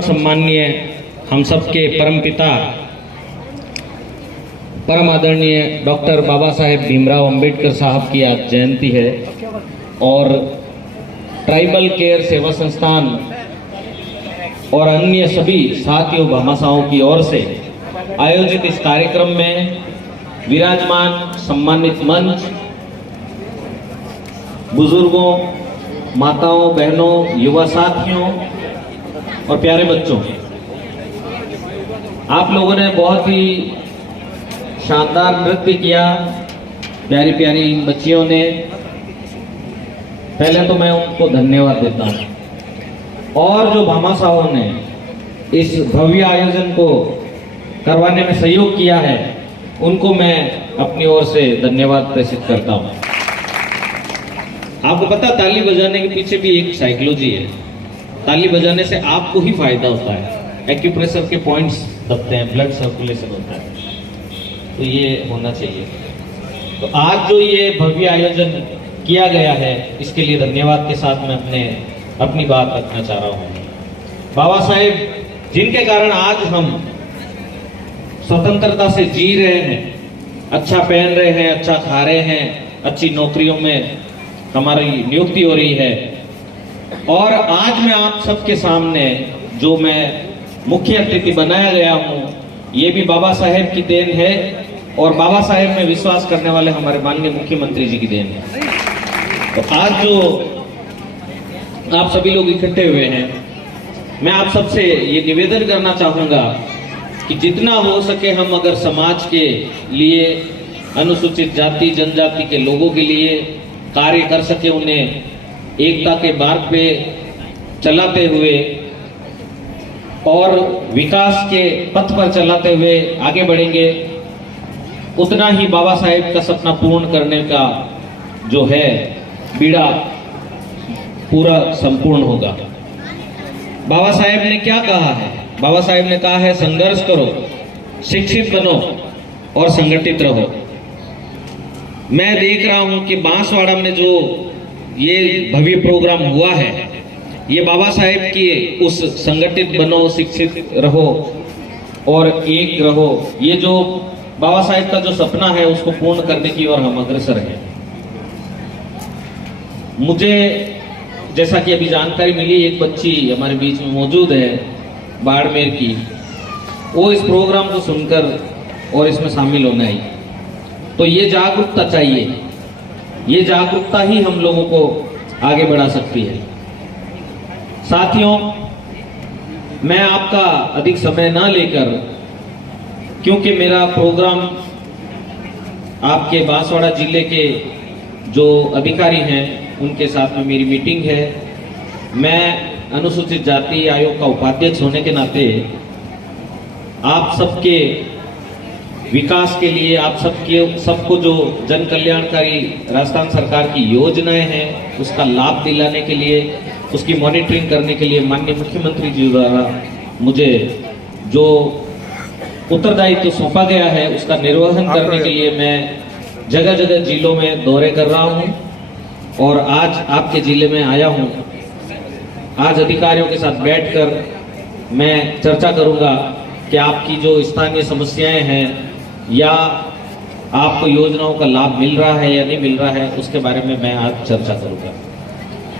सम्माननीय हम सबके परमपिता परम आदरणीय डॉक्टर बाबा साहेब भीमराव अंबेडकर साहब की आज जयंती है और ट्राइबल केयर सेवा संस्थान और अन्य सभी साथियों भामाशाहों की ओर से आयोजित इस कार्यक्रम में विराजमान सम्मानित मंच, बुजुर्गों, माताओं, बहनों, युवा साथियों और प्यारे बच्चों, आप लोगों ने बहुत ही शानदार नृत्य किया। प्यारी प्यारी बच्चियों ने, पहले तो मैं उनको धन्यवाद देता हूं और जो भामाशाहों ने इस भव्य आयोजन को करवाने में सहयोग किया है उनको मैं अपनी ओर से धन्यवाद प्रेषित करता हूं। आपको पता, ताली बजाने के पीछे भी एक साइकोलॉजी है। ताली बजाने से आपको ही फायदा होता है, एक्यूप्रेशर के पॉइंट्स दबते हैं, ब्लड सर्कुलेशन होता है, तो ये होना चाहिए। तो आज जो ये भव्य आयोजन किया गया है इसके लिए धन्यवाद के साथ मैं अपनी बात रखना चाह रहा हूँ। बाबा साहेब जिनके कारण आज हम स्वतंत्रता से जी रहे हैं, अच्छा पहन रहे हैं, अच्छा खा रहे हैं, अच्छी नौकरियों में हमारी नियुक्ति हो रही है, और आज मैं आप सबके सामने जो मैं मुख्य अतिथि बनाया गया हूं, ये भी बाबा साहेब की देन है और बाबा साहेब में विश्वास करने वाले हमारे माननीय मुख्यमंत्री जी की देन है। तो आज जो आप सभी लोग इकट्ठे हुए हैं, मैं आप सबसे ये निवेदन करना चाहूंगा कि जितना हो सके हम अगर समाज के लिए, अनुसूचित जाति जनजाति के लोगों के लिए कार्य कर सके, उन्हें एकता के मार्ग पे चलाते हुए और विकास के पथ पर चलाते हुए आगे बढ़ेंगे, उतना ही बाबा साहेब का सपना पूर्ण करने का जो है बीड़ा पूरा संपूर्ण होगा। बाबा साहेब ने क्या कहा है? बाबा साहेब ने कहा है, संघर्ष करो, शिक्षित बनो और संगठित रहो। मैं देख रहा हूं कि बांसवाड़ा में जो ये भव्य प्रोग्राम हुआ है, ये बाबा साहेब की उस संगठित बनो, शिक्षित रहो और एक रहो, ये जो बाबा साहेब का जो सपना है उसको पूर्ण करने की ओर हम अग्रसर हैं। मुझे जैसा कि अभी जानकारी मिली, एक बच्ची हमारे बीच में मौजूद है बाड़मेर की, वो इस प्रोग्राम को सुनकर और इसमें शामिल होने आई। तो ये जागरूकता चाहिए, ये जागरूकता ही हम लोगों को आगे बढ़ा सकती है। साथियों, मैं आपका अधिक समय ना लेकर, क्योंकि मेरा प्रोग्राम आपके बांसवाड़ा जिले के जो अधिकारी हैं उनके साथ में मेरी मीटिंग है। मैं अनुसूचित जाति आयोग का उपाध्यक्ष होने के नाते आप सबके विकास के लिए, आप सबको जो जन कल्याणकारी राजस्थान सरकार की योजनाएं हैं उसका लाभ दिलाने के लिए, उसकी मॉनिटरिंग करने के लिए माननीय मुख्यमंत्री जी द्वारा मुझे जो उत्तरदायित्व सौंपा गया है उसका निर्वहन करने के लिए मैं जगह जगह जिलों में दौरे कर रहा हूं और आज आपके जिले में आया हूं। आज अधिकारियों के साथ बैठकर मैं चर्चा करूंगा कि आपकी जो स्थानीय समस्याएं हैं या आपको योजनाओं का लाभ मिल रहा है या नहीं मिल रहा है, उसके बारे में मैं आज चर्चा करूंगा।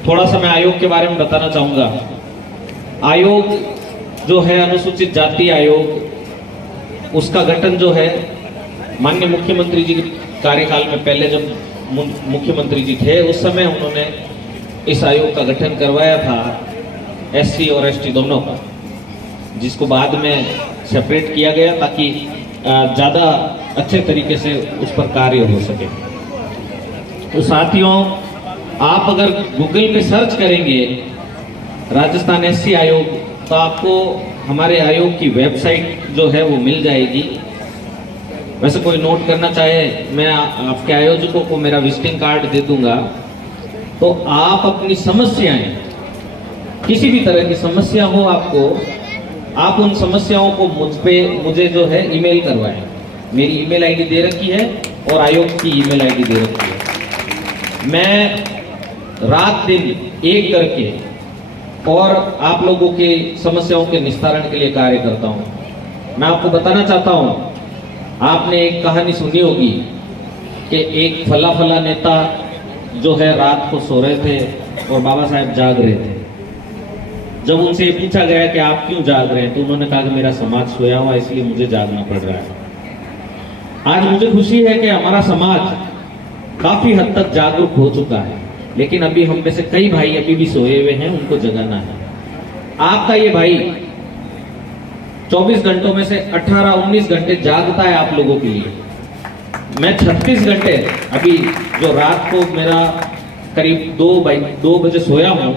थोड़ा सा मैं आयोग के बारे में बताना चाहूंगा। आयोग जो है अनुसूचित जाति आयोग, उसका गठन जो है माननीय मुख्यमंत्री जी के कार्यकाल में, पहले जब मुख्यमंत्री जी थे उस समय उन्होंने इस आयोग का गठन करवाया था, एससी और एसटी दोनों का, जिसको बाद में सेपरेट किया गया ताकि ज़्यादा अच्छे तरीके से उस पर कार्य हो सके। तो साथियों, आप अगर गूगल पे सर्च करेंगे राजस्थान एससी आयोग तो आपको हमारे आयोग की वेबसाइट जो है वो मिल जाएगी। वैसे कोई नोट करना चाहे, मैं आपके आयोजकों को मेरा विजिटिंग कार्ड दे दूंगा, तो आप अपनी समस्याएं, किसी भी तरह की समस्या हो आपको, आप उन समस्याओं को मुझे जो है ईमेल करवाएं। मेरी ईमेल आईडी दे रखी है और आयोग की ईमेल आईडी दे रखी है। मैं रात दिन एक करके और आप लोगों की समस्याओं के निस्तारण के लिए कार्य करता हूँ। मैं आपको बताना चाहता हूँ, आपने एक कहानी सुनी होगी कि एक फला फला नेता जो है रात को सो रहे थे और बाबा साहेब जाग रहे थे। जब उनसे ये पूछा गया कि आप क्यों जाग रहे हैं, तो उन्होंने कहा कि मेरा समाज सोया हुआ इसलिए मुझे जागना पड़ रहा है। आज मुझे खुशी है कि हमारा समाज काफी हद तक जागरूक हो चुका है, लेकिन अभी हम में से कई भाई अभी भी सोए हुए हैं, उनको जगाना है। आपका ये भाई 24 घंटों में से 18-19 घंटे जागता है आप लोगों के लिए। मैं 36 घंटे अभी जो रात को मेरा करीब 2 बजे सोया हूं,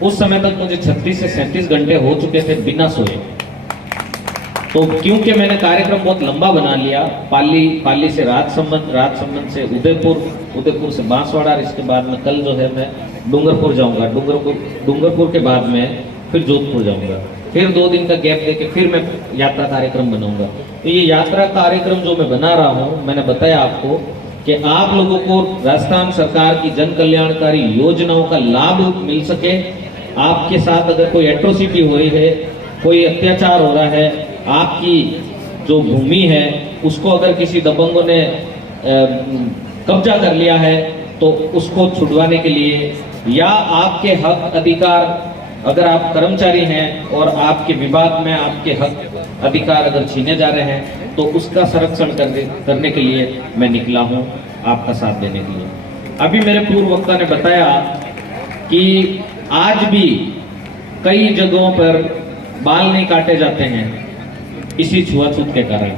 उस समय तक मुझे 36 से 37 घंटे हो चुके थे बिना सोए। तो क्योंकि मैंने कार्यक्रम बहुत लंबा बना लिया, पाली से राजसमंद से उदयपुर से बांसवाड़ा, इसके बाद में कल जो है मैं डूंगरपुर जाऊंगा, डूंगरपुर के बाद में फिर जोधपुर जाऊंगा, फिर 2 दिन का गैप देके फिर मैं यात्रा कार्यक्रम बनाऊंगा। तो ये यात्रा कार्यक्रम जो मैं बना रहा हूं, मैंने बताया आपको कि आप लोगों को राजस्थान सरकार की जन कल्याणकारी योजनाओं का लाभ मिल सके। आपके साथ अगर कोई एट्रोसिटी हो रही है, कोई अत्याचार हो रहा है, आपकी जो भूमि है उसको अगर किसी दबंगों ने कब्जा कर लिया है, तो उसको छुड़वाने के लिए, या आपके हक अधिकार, अगर आप कर्मचारी हैं और आपके विभाग में आपके हक अधिकार अगर छीने जा रहे हैं, तो उसका संरक्षण करने के लिए मैं निकला हूं, आपका साथ देने के लिए। अभी मेरे पूर्व वक्ता ने बताया कि आज भी कई जगहों पर बाल नहीं काटे जाते हैं इसी छुआछूत के कारण,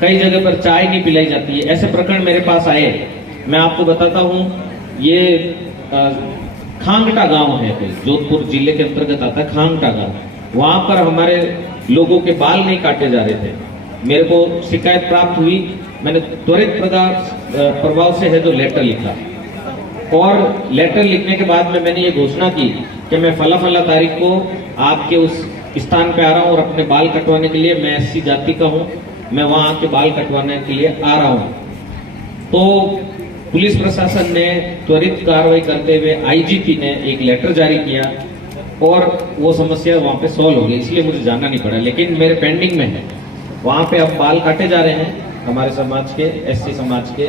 कई जगह पर चाय नहीं पिलाई जाती है। ऐसे प्रकरण मेरे पास आए, मैं आपको बताता हूं। ये खांगटा गांव है, जोधपुर जिले के अंतर्गत आता है खांगटा गांव। वहां पर हमारे लोगों के बाल नहीं काटे जा रहे थे। मेरे को शिकायत प्राप्त हुई, मैंने त्वरित प्रभाव से है जो लेटर लिखा, और लेटर लिखने के बाद में मैंने ये घोषणा की कि मैं फला तारीख को आपके उस स्थान पे आ रहा हूँ और अपने बाल कटवाने के लिए, मैं एससी जाति का हूँ, मैं वहां के बाल कटवाने के लिए आ रहा हूँ। तो पुलिस प्रशासन ने त्वरित कार्रवाई करते हुए आईजीपी ने एक लेटर जारी किया और वो समस्या वहां पे सॉल्व हो गई, इसलिए मुझे जाना नहीं पड़ा। लेकिन मेरे पेंडिंग में है, वहां पे अब बाल काटे जा रहे हैं हमारे समाज के, एससी समाज के,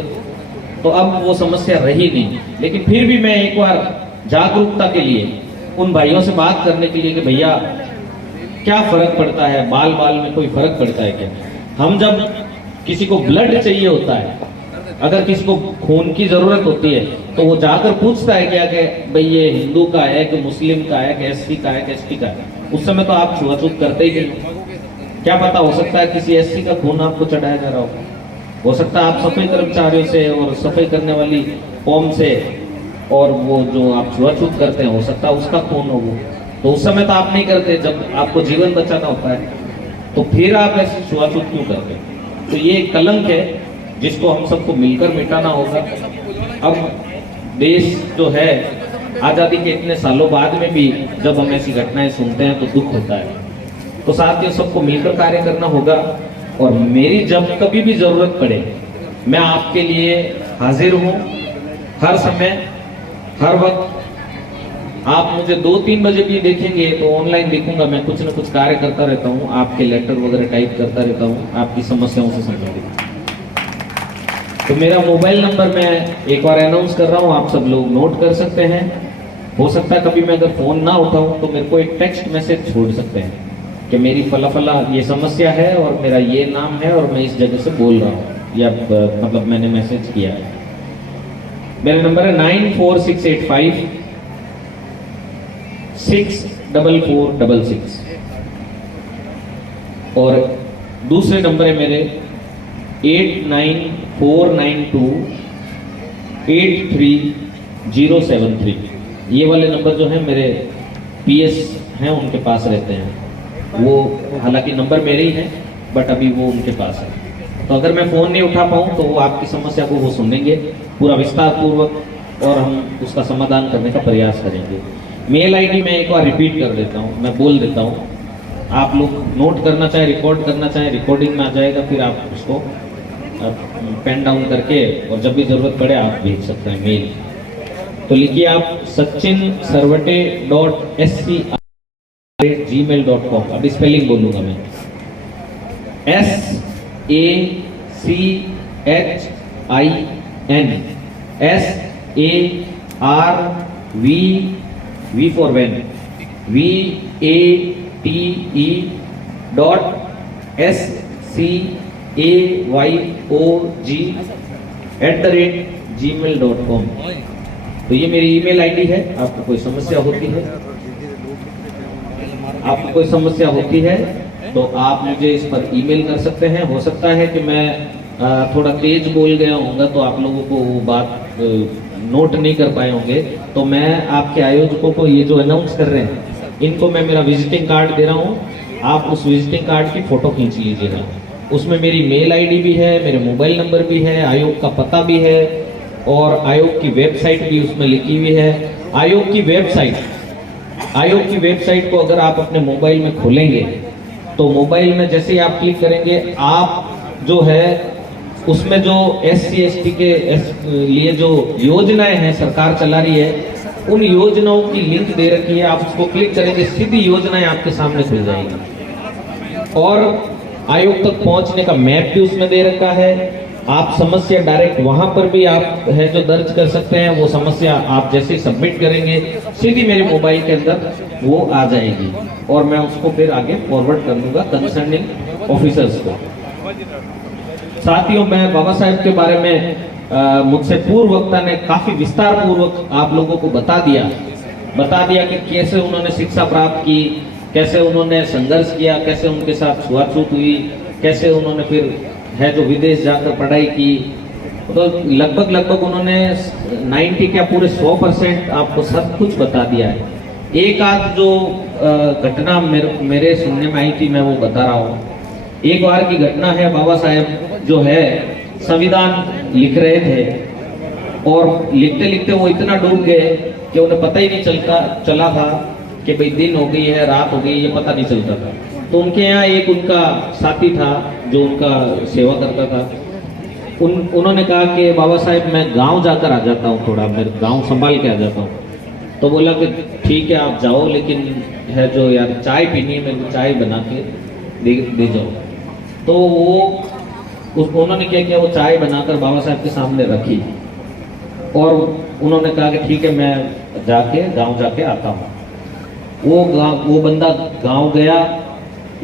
तो अब वो समस्या रही नहीं। लेकिन फिर भी मैं एक बार जागरूकता के लिए उन भाइयों से बात करने के लिए कि भैया क्या फर्क पड़ता है, बाल में कोई फर्क पड़ता है क्या? हम जब किसी को ब्लड चाहिए होता है, अगर किसी को खून की जरूरत होती है, तो वो जाकर पूछता है क्या कि भाई ये हिंदू का है कि मुस्लिम का है कि एससी का है कि एसटी का है। उस समय तो आप छुआछूत करते ही नहीं। क्या पता, हो सकता है किसी एससी का खून आपको चढ़ाया जा रहा हो सकता है आप सफाई कर्मचारियों से और सफाई करने वाली कौम से, और वो जो आप छुआछूत करते हैं, हो सकता है उसका खून हो वो। तो उस समय तो आप नहीं करते, जब आपको जीवन बचाना होता है, तो फिर आप ऐसे छुआछूत क्यों करते हैं? तो ये एक कलंक है जिसको हम सबको मिलकर मिटाना होगा। अब देश जो है, आजादी के इतने सालों बाद में भी जब हम ऐसी घटनाएं सुनते हैं तो दुख होता है। तो साथियों, सबको मिलकर कार्य करना होगा, और मेरी जब कभी भी जरूरत पड़े मैं आपके लिए हाजिर हूं, हर समय हर वक्त। आप मुझे 2-3 बजे भी देखेंगे तो ऑनलाइन देखूंगा, मैं कुछ न कुछ कार्य करता रहता हूं, आपके लेटर वगैरह टाइप करता रहता हूं आपकी समस्याओं से संबंधित। तो मेरा मोबाइल नंबर मैं एक बार अनाउंस कर रहा हूं, आप सब लोग नोट कर सकते हैं। हो सकता है कभी मैं अगर फोन ना उठाऊं तो मेरे को एक टेक्स्ट मैसेज छोड़ सकते हैं कि मेरी फला ये समस्या है और मेरा ये नाम है और मैं इस जगह से बोल रहा हूँ, या मतलब मैंने मैसेज किया है। मेरा नंबर है 9468564466, और दूसरे नंबर है मेरे 8949283073। ये वाले नंबर जो है मेरे पीएस हैं उनके पास रहते हैं। वो हालांकि नंबर मेरे ही है, बट अभी वो उनके पास है। तो अगर मैं फोन नहीं उठा पाऊँ तो वो आपकी समस्या को वो सुनेंगे पूरा विस्तार पूर्वक, और हम उसका समाधान करने का प्रयास करेंगे। मेल आईडी मैं एक बार रिपीट कर देता हूँ, मैं बोल देता हूँ, आप लोग नोट करना चाहे, रिकॉर्ड करना चाहे, रिकॉर्डिंग में आ जाएगा, फिर आप उसको पेन डाउन करके और जब भी जरूरत पड़े आप भेज सकते हैं मेल। तो लिखिए आप sachin.sarvate.sc@gmail.com। अभी स्पेलिंग बोलूंगा मैं, SACHIN for van VATE.SCAYOG@gmail.com। तो ये मेरी ईमेल आईडी है। आपको कोई समस्या होती है तो आप मुझे इस पर ईमेल कर सकते हैं। हो सकता है कि मैं थोड़ा तेज बोल गया होऊंगा तो आप लोगों को वो बात नोट नहीं कर पाए होंगे। तो मैं आपके आयोजकों को ये जो अनाउंस कर रहे हैं, इनको मैं मेरा विजिटिंग कार्ड दे रहा हूँ। आप उस विजिटिंग कार्ड की फोटो खींच लीजिएगा। उसमें मेरी मेल आईडी भी है, मेरे मोबाइल नंबर भी है, आयोग का पता भी है और आयोग की वेबसाइट भी उसमें लिखी हुई है। आयोग की वेबसाइट को अगर आप अपने मोबाइल में खोलेंगे तो मोबाइल में जैसे ही आप क्लिक करेंगे, आप जो है उसमें जो SC/ST के लिए जो योजनाएं हैं सरकार चला रही है, उन योजनाओं की लिंक दे रखी है। आप उसको क्लिक करेंगे, सीधी योजनाएं आपके सामने खुल जाएंगी और आयोग तक पहुंचने का मैप भी उसमें दे रखा है। आप समस्या डायरेक्ट वहां पर भी आप है जो दर्ज कर सकते हैं। वो समस्या आप जैसे सबमिट करेंगे, सीधी मेरे मोबाइल के अंदर वो आ जाएगी और मैं उसको फिर आगे फॉरवर्ड कर दूंगा कंसर्निंग ऑफिसर्स को। साथियों, मैं बाबा साहेब के बारे में मुझसे पूर्व वक्ता ने काफी विस्तार पूर्वक आप लोगों को बता दिया कि कैसे उन्होंने शिक्षा प्राप्त की, कैसे उन्होंने संघर्ष किया, कैसे उनके साथ छुआछूत हुई, कैसे उन्होंने फिर है जो विदेश जाकर पढ़ाई की। तो लगभग उन्होंने 90 क्या पूरे 100% आपको सब कुछ बता दिया है। एक आध जो घटना मेरे सुनने में आई थी, मैं वो बता रहा हूँ। एक बार की घटना है, बाबा साहेब जो है संविधान लिख रहे थे और लिखते लिखते वो इतना डूब गए कि उन्हें पता ही नहीं चला था कि भाई दिन हो गई है, रात हो गई, ये पता नहीं चलता था। तो उनके यहाँ एक उनका साथी था जो उनका सेवा करता था। उन्होंने कहा कि बाबा साहेब मैं गांव जाकर आ जाता हूँ, थोड़ा मेरे गांव संभाल के आ जाता हूँ। तो बोला कि ठीक है आप जाओ, लेकिन है जो यार चाय पीनी है, मेरे को चाय बना के दे जाओ। तो उन्होंने क्या किया, वो चाय बनाकर बाबा साहब के सामने रखी और उन्होंने कहा कि ठीक है मैं गांव जाके आता हूँ। वो बंदा गांव गया,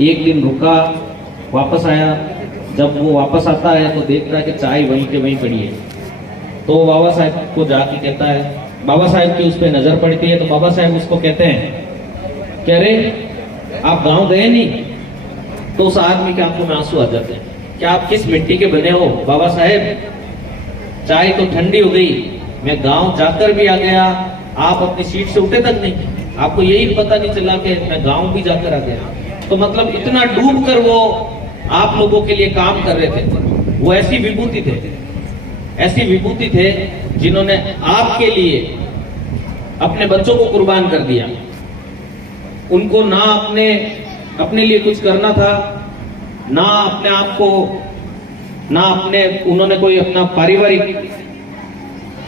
एक दिन रुका, वापस आया। जब वो वापस आता है तो देखता है कि चाय वहीं के वहीं पड़ी है। तो वो बाबा साहब को जाके कहता है, बाबा साहब की उस पर नजर पड़ती है। तो बाबा साहब उसको कहते हैं कि अरे आप गांव गए नहीं? तो उस आदमी के आंखों में आंसू आ जाते हैं। क्या आप किस मिट्टी के बने हो बाबा साहब? चाय तो ठंडी हो गई, मैं गांव जाकर भी आ गया, आप अपनी सीट से उठे तक नहीं, आपको यही पता नहीं चला कि मैं गांव भी जाकर आ गया। तो मतलब इतना डूब कर वो आप लोगों के लिए काम कर रहे थे। वो ऐसी विभूति थे जिन्होंने आपके लिए अपने बच्चों को कुर्बान कर दिया। उनको ना अपने लिए कुछ करना था, ना अपने आप को, उन्होंने कोई अपना पारिवारिक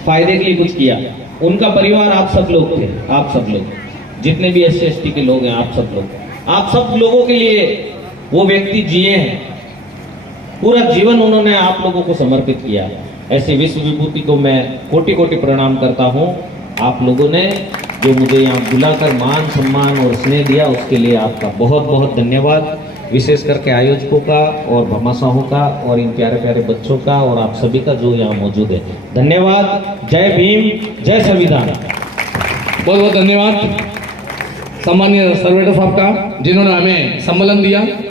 फायदे के लिए कुछ किया। उनका परिवार आप सब लोग थे, आप सब लोग जितने भी SC/ST के लोग हैं, आप सब लोगों के लिए वो व्यक्ति जिए हैं। पूरा जीवन उन्होंने आप लोगों को समर्पित किया। ऐसे विश्व विभूति को मैं कोटि कोटि प्रणाम करता हूँ। आप लोगों ने जो मुझे यहाँ बुलाकर मान सम्मान और स्नेह दिया, उसके लिए आपका बहुत बहुत धन्यवाद। विशेष करके आयोजकों का और भमासाहों का और इन प्यारे प्यारे बच्चों का और आप सभी का जो यहाँ मौजूद है, धन्यवाद। जय भीम, जय संविधान। बहुत बहुत धन्यवाद सम्मानीय सर्वेटर साहब का, जिन्होंने हमें सम्मेलन दिया।